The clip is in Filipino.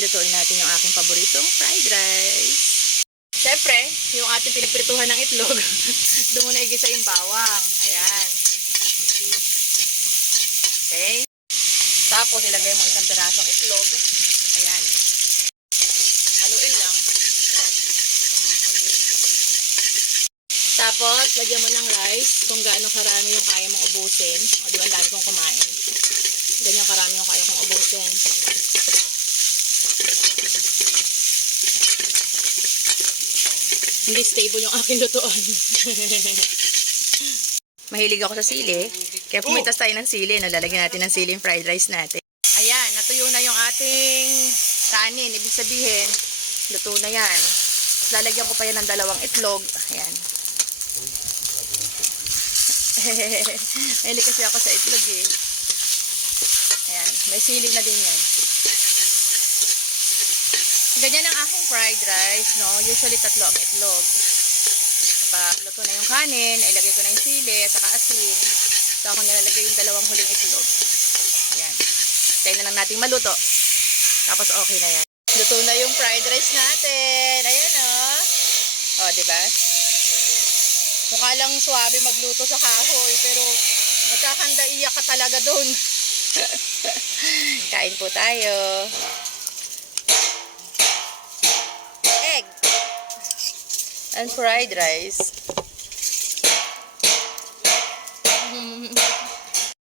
Ayan, lutuin natin yung aking paboritong fried rice. Siyempre, yung ating pinagprituhan ng itlog, doon muna igisa yung bawang. Ayan. Okay. Tapos, ilagay mo isang pirasong itlog. Ayan. Haluin lang. Tapos, lagyan mo ng rice kung gaano karami yung kaya mong ubusin. O, di ba, ang kong kumain. Ganyan karami yung kaya kong ubusin. Hindi stable yung aking lutuan. Mahilig ako sa sili. Kaya pumitas tayo ng sili. No? Lalagyan natin ng sili yung fried rice natin. Ayan, natuyo na yung ating kanin. Ibig sabihin, luto na yan. Lalagyan ko pa yan ng dalawang itlog. Ayan. Mahilig kasi ako sa itlog eh. Ayan, may sili na din yan. Ganyan ang aking fried rice, no? Usually tatlo ang itlog. Pag luto na yung kanin, ilagay ko na yung sili, saka asin. So ako nilalagay yung dalawang huling itlog. Ayan. Tayo na lang nating maluto. Tapos okay na yan. Luto na yung fried rice natin. Ayan, oh. Oh, di ba? Mukha lang suwabe magluto sa kahoy, pero magkakanda iyak ka talaga doon. Kain po tayo. And fried rice.